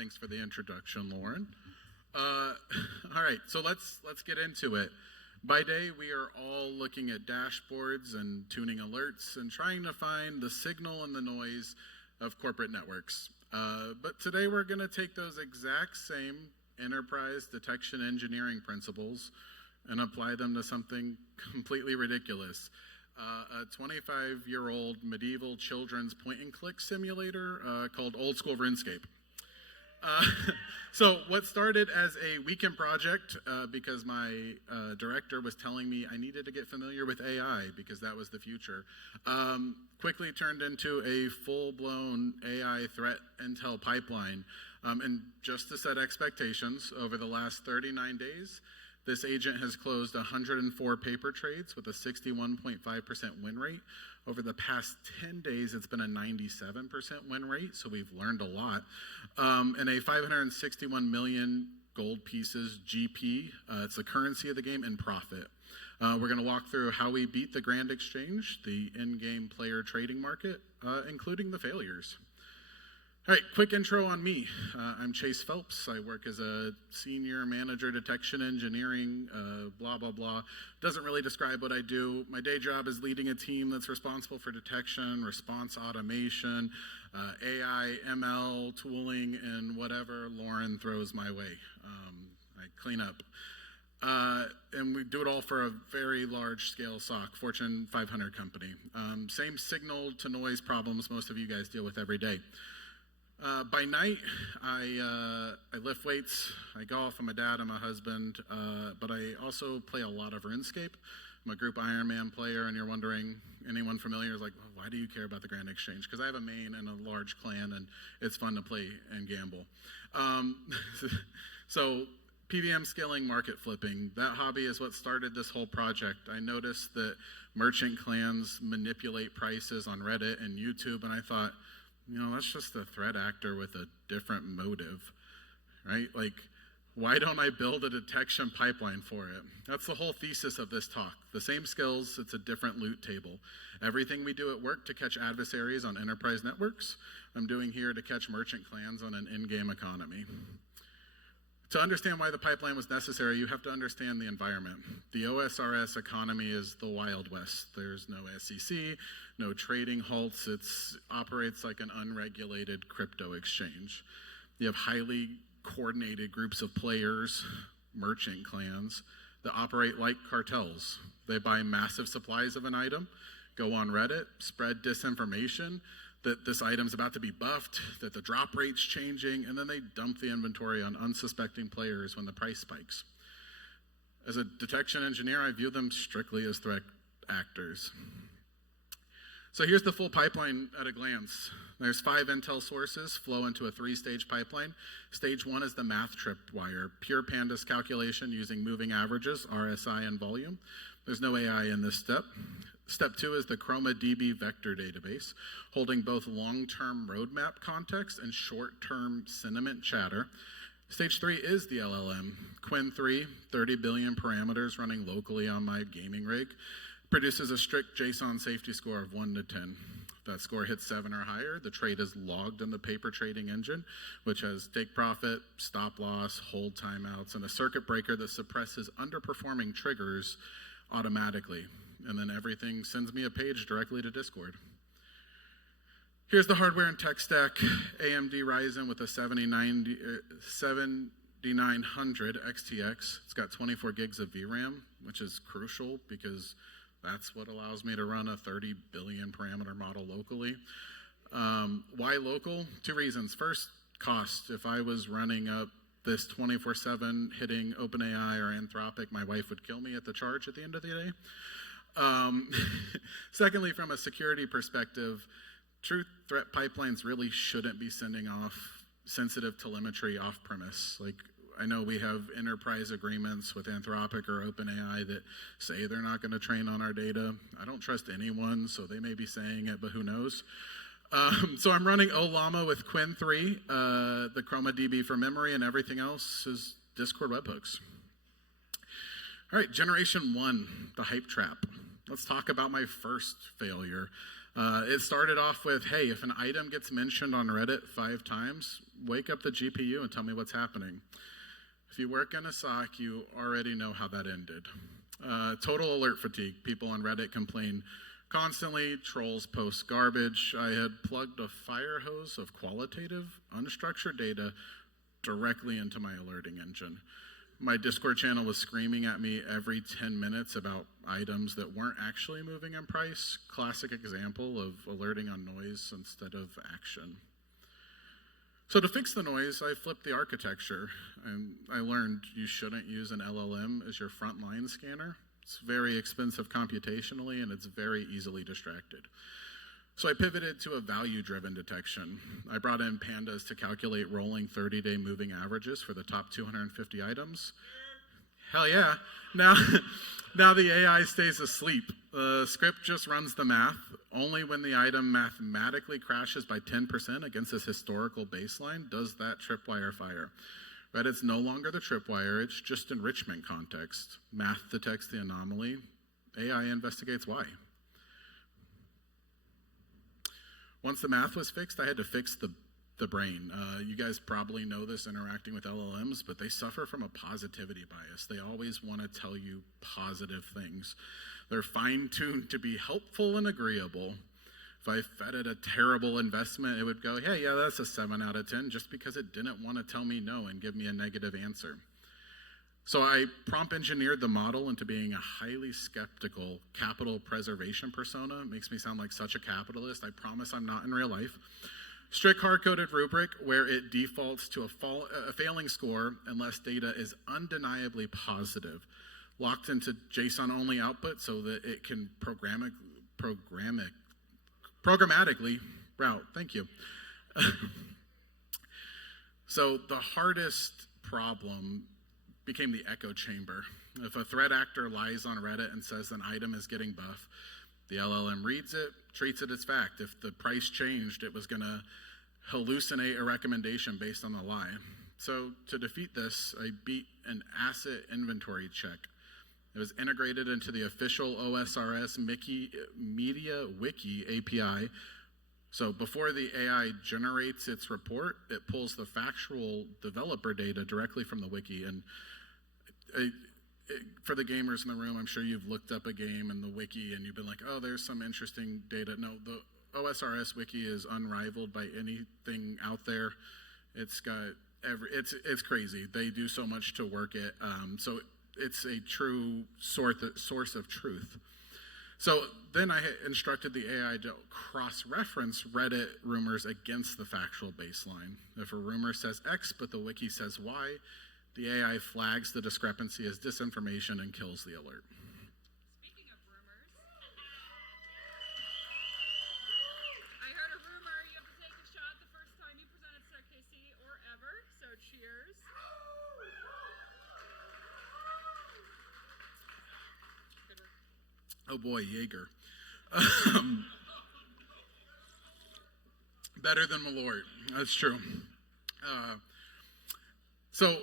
Thanks for the introduction, Lauren. All right, so let's get into it. By day, we are all looking at dashboards and tuning alerts and trying to find the signal and the noise of corporate networks. But today we're going to take those exact same enterprise detection engineering principles and apply them to something completely ridiculous. A 25-year-old medieval children's point-and-click simulator called Old School RuneScape. So what started as a weekend project because my director was telling me I needed to get familiar with AI because that was the future, quickly turned into a full-blown AI threat intel pipeline. And just to set expectations, over the last 39 days, this agent has closed 104 paper trades with a 61.5% win rate. Over the past 10 days, it's been a 97% win rate, so we've learned a lot. And a 561 million gold pieces GP, it's the currency of the game, and profit. We're going to walk through how we beat the Grand Exchange, the in-game player trading market, including the failures. All right, quick intro on me. I'm Chase Phelps. I work as a senior manager detection engineering, blah, blah, blah. Doesn't really describe what I do. My day job is leading a team that's responsible for detection, response automation, AI, ML, tooling, and whatever Lauren throws my way. I clean up. And we do it all for a very large scale SOC, Fortune 500 company. Same signal to noise problems most of you guys deal with every day. By night, I lift weights, I golf, I'm a dad, I'm a husband, but I also play a lot of RuneScape. I'm a group Ironman player, and you're wondering, anyone familiar is like, well, why do you care about the Grand Exchange? Because I have a main and a large clan, and it's fun to play and gamble. So PVM scaling, market flipping, that hobby is what started this whole project. I noticed that merchant clans manipulate prices on Reddit and YouTube, and I thought, that's just a threat actor with a different motive, right? Like, why don't I build a detection pipeline for it? That's the whole thesis of this talk. The same skills, it's a different loot table. Everything we do at work to catch adversaries on enterprise networks, I'm doing here to catch merchant clans on an in-game economy. To understand why the pipeline was necessary, you have to understand the environment. The OSRS economy is the Wild West. There's no SEC, no trading halts. It operates like an unregulated crypto exchange. You have highly coordinated groups of players, merchant clans, that operate like cartels. They buy massive supplies of an item, go on Reddit, spread disinformation that this item's about to be buffed, that the drop rate's changing, and then they dump the inventory on unsuspecting players when the price spikes. As a detection engineer, I view them strictly as threat actors. So here's the full pipeline at a glance. There's 5 intel sources flow into a 3-stage pipeline. Stage 1 is the math tripwire, pure pandas calculation using moving averages, RSI, and volume. There's no AI in this step. Step 2 is the ChromaDB vector database, holding both long-term roadmap context and short-term sentiment chatter. Stage 3 is the LLM. Quinn 3, 30 billion parameters running locally on my gaming rig, produces a strict JSON safety score of 1 to 10. If that score hits 7 or higher, the trade is logged in the paper trading engine, which has take profit, stop loss, hold timeouts, and a circuit breaker that suppresses underperforming triggers automatically. And then everything sends me a page directly to Discord. Here's the hardware and tech stack. AMD Ryzen with a 7900 XTX. It's got 24 gigs of VRAM, which is crucial because that's what allows me to run a 30 billion parameter model locally. Why local? 2 reasons. First, cost. If I was running up this 24/7 hitting OpenAI or Anthropic, my wife would kill me at the charge at the end of the day. Secondly, from a security perspective, true threat pipelines really shouldn't be sending off sensitive telemetry off-premise. Like, I know we have enterprise agreements with Anthropic or OpenAI that say they're not going to train on our data. I don't trust anyone, so they may be saying it, but who knows? So I'm running OLLAMA with Quinn 3, the ChromaDB for memory, and everything else is Discord webhooks. All right, generation 1, the hype trap. Let's talk about my first failure. It started off with, hey, if an item gets mentioned on Reddit 5 times, wake up the GPU and tell me what's happening. If you work in a SOC, you already know how that ended. Total alert fatigue. People on Reddit complain constantly. Trolls post garbage. I had plugged a fire hose of qualitative, unstructured data directly into my alerting engine. My Discord channel was screaming at me every 10 minutes about items that weren't actually moving in price. Classic example of alerting on noise instead of action. So to fix the noise, I flipped the architecture, and I learned you shouldn't use an LLM as your frontline scanner. It's very expensive computationally, and it's very easily distracted. So I pivoted to a value-driven detection. I brought in pandas to calculate rolling 30-day moving averages for the top 250 items. Hell yeah. Now the AI stays asleep. The script just runs the math. Only when the item mathematically crashes by 10% against this historical baseline does that tripwire fire. Reddit's no longer the tripwire, it's just enrichment context. Math detects the anomaly, AI investigates why. Once the math was fixed, I had to fix the brain. You guys probably know this interacting with LLMs, but they suffer from a positivity bias. They always want to tell you positive things. They're fine-tuned to be helpful and agreeable. If I fed it a terrible investment, it would go, hey, yeah, that's a 7 out of 10, just because it didn't want to tell me no and give me a negative answer. So I prompt engineered the model into being a highly skeptical capital preservation persona. It makes me sound like such a capitalist. I promise I'm not in real life. Strict hard-coded rubric where it defaults to a failing score unless data is undeniably positive. Locked into JSON-only output so that it can programmatically route. Thank you. So the hardest problem became the echo chamber. If a threat actor lies on Reddit and says an item is getting buff, the LLM reads it, treats it as fact. If the price changed, it was going to hallucinate a recommendation based on the lie. So to defeat this, I beat an asset inventory check. It was integrated into the official OSRS Media Wiki API. So before the AI generates its report, it pulls the factual developer data directly from the wiki. And for the gamers in the room, I'm sure you've looked up a game in the wiki and you've been like, oh, there's some interesting data. No, the OSRS wiki is unrivaled by anything out there. It's got it's crazy. They do so much to work it. So it's a true source of truth. So then I instructed the AI to cross-reference Reddit rumors against the factual baseline. If a rumor says X, but the wiki says Y, the AI flags the discrepancy as disinformation and kills the alert. Speaking of rumors, I heard a rumor you have to take a shot the first time you presented SecKC or ever, so cheers. Oh boy, Jaeger. Better than Malort. That's true. So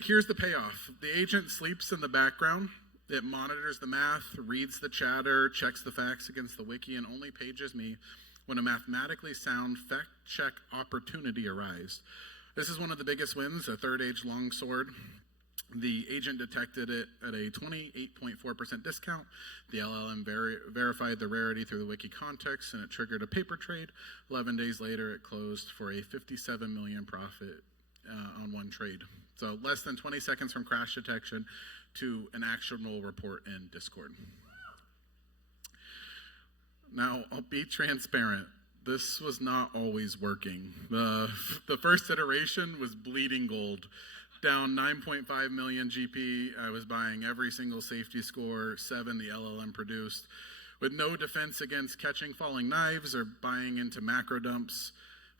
here's the payoff. The agent sleeps in the background. It monitors the math, reads the chatter, checks the facts against the wiki, and only pages me when a mathematically sound fact-check opportunity arises. This is one of the biggest wins, a third-age longsword. The agent detected it at a 28.4% discount. The LLM verified the rarity through the wiki context, and it triggered a paper trade. 11 days later, it closed for a $57 million profit on one trade. So less than 20 seconds from crash detection to an actionable report in Discord. Now, I'll be transparent. This was not always working. The first iteration was bleeding gold. Down 9.5 million GP. I was buying every single safety score, 7 the LLM produced, with no defense against catching falling knives or buying into macro dumps.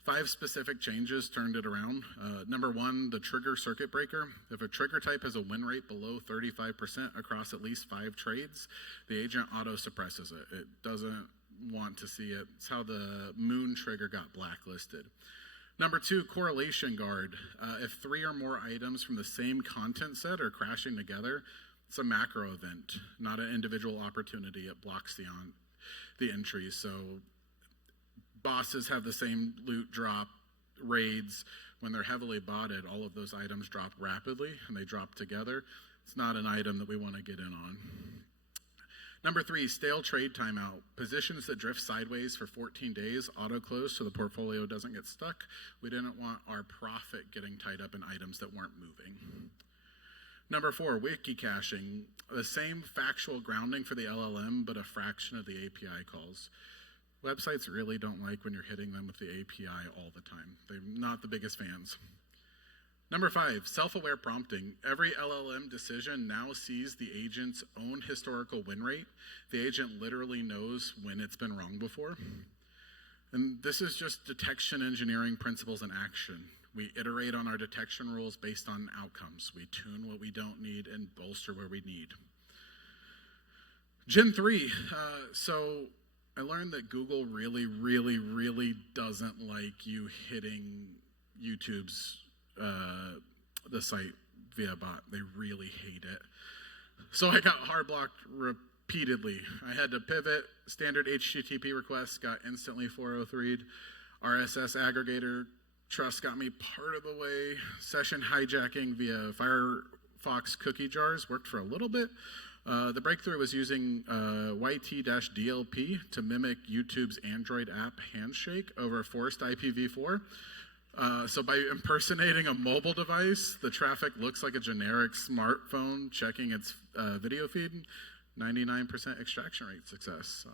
5 specific changes turned it around. Number 1, the trigger circuit breaker. If a trigger type has a win rate below 35% across at least 5 trades, the agent auto suppresses it. It doesn't want to see it. It's how the moon trigger got blacklisted. Number 2, correlation guard. If 3 or more items from the same content set are crashing together, it's a macro event, not an individual opportunity. It blocks the entries. So bosses have the same loot drop raids. When they're heavily botted, all of those items drop rapidly and they drop together. It's not an item that we want to get in on. Number 3, stale trade timeout. Positions that drift sideways for 14 days auto close so the portfolio doesn't get stuck. We didn't want our profit getting tied up in items that weren't moving. Number 4, wiki caching. The same factual grounding for the LLM, but a fraction of the API calls. Websites really don't like when you're hitting them with the API all the time. They're not the biggest fans. Number 5, self-aware prompting. Every LLM decision now sees the agent's own historical win rate. The agent literally knows when it's been wrong before. And this is just detection engineering principles in action. We iterate on our detection rules based on outcomes. We tune what we don't need and bolster where we need. Gen 3. So I learned that Google really, really, really doesn't like you hitting YouTube's the site via bot. They really hate it. So I got hard blocked repeatedly. I had to pivot. Standard HTTP requests got instantly 403'd. RSS aggregator trust got me part of the way. Session hijacking via Firefox cookie jars worked for a little bit. The breakthrough was using YT-DLP to mimic YouTube's Android app Handshake over forced IPv4. So by impersonating a mobile device, the traffic looks like a generic smartphone checking its video feed. 99% extraction rate success. So.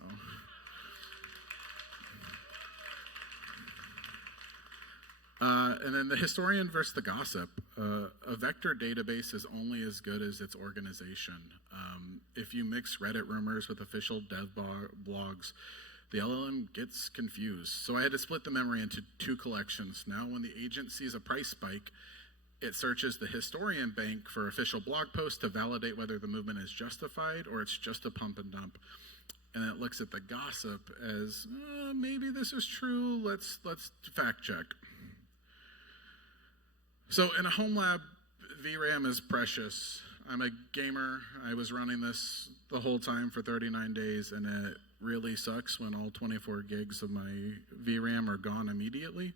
And then the historian versus the gossip. A vector database is only as good as its organization. If you mix Reddit rumors with official dev blogs, the LLM gets confused. So I had to split the memory into 2 collections. Now when the agent sees a price spike, it searches the historian bank for official blog posts to validate whether the movement is justified or it's just a pump and dump. And then it looks at the gossip as, maybe this is true, let's fact check. So in a home lab, VRAM is precious. I'm a gamer. I was running this the whole time for 39 days, and it really sucks when all 24 gigs of my VRAM are gone immediately.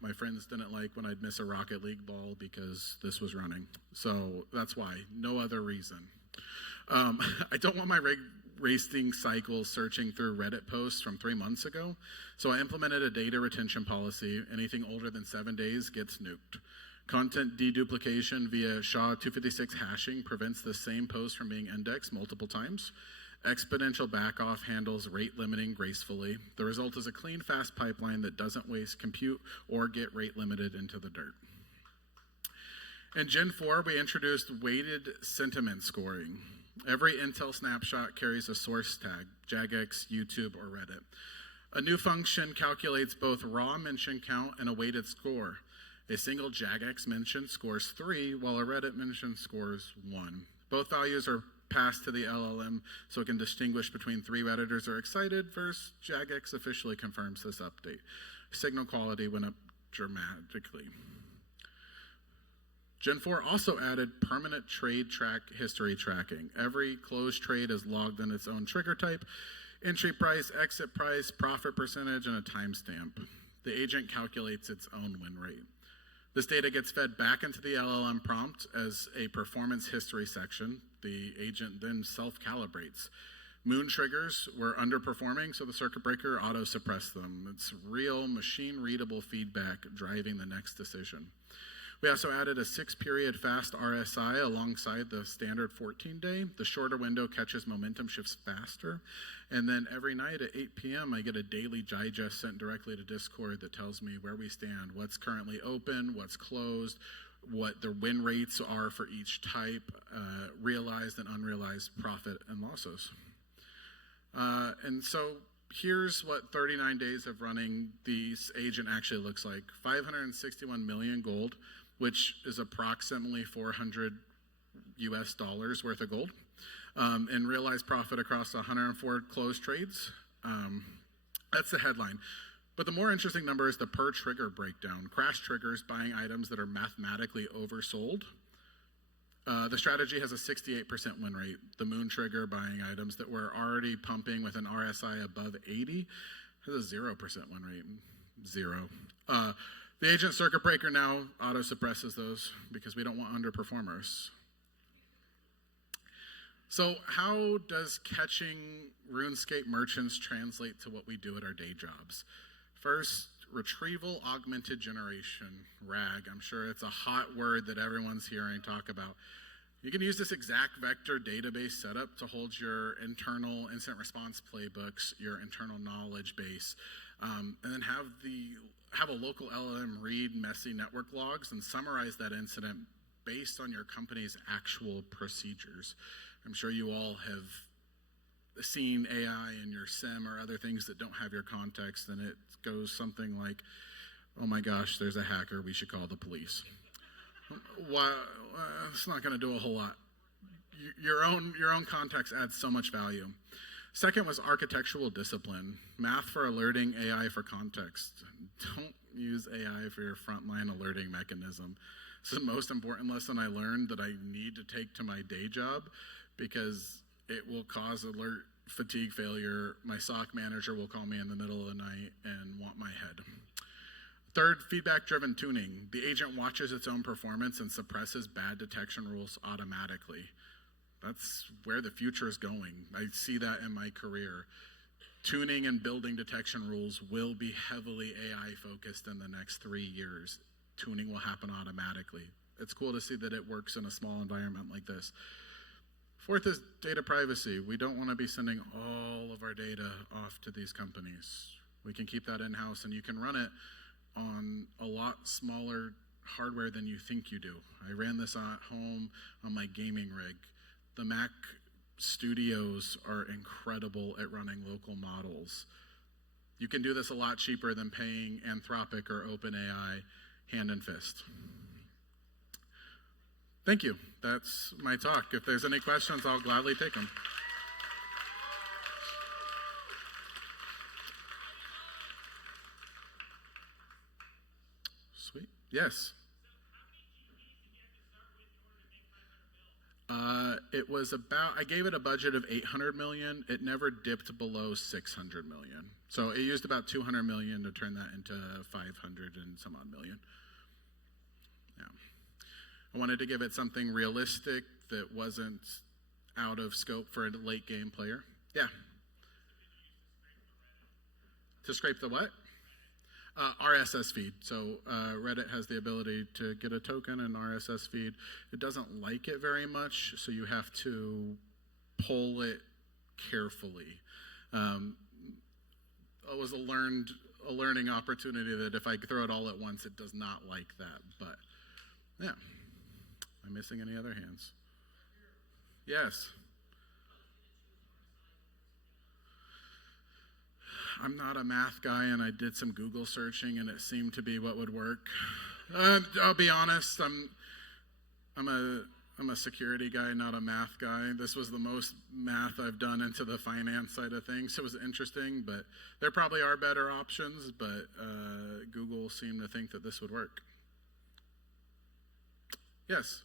My friends didn't like when I'd miss a Rocket League ball because this was running. So that's why, no other reason. I don't want my racing cycle searching through Reddit posts from 3 months ago. So I implemented a data retention policy. Anything older than 7 days gets nuked. Content deduplication via SHA-256 hashing prevents the same post from being indexed multiple times. Exponential backoff handles rate limiting gracefully. The result is a clean, fast pipeline that doesn't waste compute or get rate limited into the dirt. In Gen 4, we introduced weighted sentiment scoring. Every Intel snapshot carries a source tag, jagex, YouTube, or Reddit. A new function calculates both raw mention count and a weighted score. A single jagex mention scores 3, while a Reddit mention scores 1. Both values are passed to the LLM so it can distinguish between 3 Redditors are excited versus jagex officially confirms this update. Signal quality went up dramatically. Gen 4 also added permanent trade track history tracking. Every closed trade is logged in its own trigger type, entry price, exit price, profit percentage, and a timestamp. The agent calculates its own win rate. This data gets fed back into the LLM prompt as a performance history section. The agent then self-calibrates. Moon triggers were underperforming, so the circuit breaker auto-suppressed them. It's real machine-readable feedback driving the next decision. We also added a 6-period fast RSI alongside the standard 14-day. The shorter window catches momentum shifts faster. And then every night at 8 p.m., I get a daily digest sent directly to Discord that tells me where we stand, what's currently open, what's closed, what the win rates are for each type, realized and unrealized profit and losses. And so here's what 39 days of running this agent actually looks like. 561 million gold, which is approximately $400 US worth of gold, and realized profit across 104 closed trades. That's the headline. But the more interesting number is the per trigger breakdown. Crash triggers buying items that are mathematically oversold. The strategy has a 68% win rate. The moon trigger buying items that were already pumping with an RSI above 80 has a 0% win rate. 0. The agent circuit breaker now auto suppresses those because we don't want underperformers. So how does catching RuneScape merchants translate to what we do at our day jobs? First, retrieval augmented generation, RAG. I'm sure it's a hot word that everyone's hearing talk about. You can use this exact vector database setup to hold your internal incident response playbooks, your internal knowledge base, and then have a local LLM read messy network logs and summarize that incident based on your company's actual procedures. I'm sure you all have seen AI in your SIM or other things that don't have your context, and it goes something like, oh my gosh, there's a hacker, we should call the police. Why, it's not going to do a whole lot. Your own context adds so much value. Second was architectural discipline, math for alerting, AI for context. Don't use AI for your frontline alerting mechanism. This is the most important lesson I learned that I need to take to my day job, because it will cause alert fatigue failure. My SOC manager will call me in the middle of the night and want my head. Third, feedback-driven tuning. The agent watches its own performance and suppresses bad detection rules automatically. That's where the future is going. I see that in my career. Tuning and building detection rules will be heavily AI-focused in the next 3 years. Tuning will happen automatically. It's cool to see that it works in a small environment like this. Fourth is data privacy. We don't want to be sending all of our data off to these companies. We can keep that in-house, and you can run it on a lot smaller hardware than you think you do. I ran this at home on my gaming rig. The Mac studios are incredible at running local models. You can do this a lot cheaper than paying Anthropic or OpenAI hand and fist. Thank you. That's my talk. If there's any questions, I'll gladly take them. Sweet. Yes. It was about, I gave it a budget of 800 million. It never dipped below 600 million. So it used about 200 million to turn that into 500 and some odd million. Yeah. I wanted to give it something realistic that wasn't out of scope for a late game player. Yeah. To scrape the what? RSS feed. So Reddit has the ability to get a token and RSS feed. It doesn't like it very much, so you have to pull it carefully. It was a learning opportunity that if I throw it all at once, it does not like that. But yeah. Am I missing any other hands? Yes. I'm not a math guy, and I did some Google searching, and it seemed to be what would work. I'll be honest. I'm a security guy, not a math guy. This was the most math I've done into the finance side of things. It was interesting, but there probably are better options. But Google seemed to think that this would work. Yes.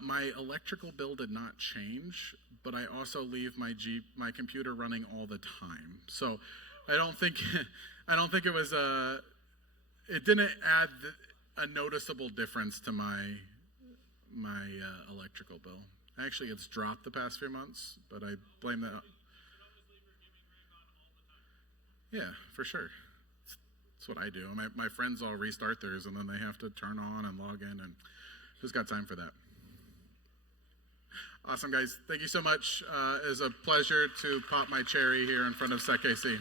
My electrical bill did not change, but I also leave my computer running all the time. So I don't think it was it didn't add a noticeable difference to my electrical bill. Actually, it's dropped the past few months, but I blame that. Yeah, for sure. That's what I do. My friends all restart theirs, and then they have to turn on and log in, and who's got time for that? Awesome, guys. Thank you so much. It was a pleasure to pop my cherry here in front of SecKC.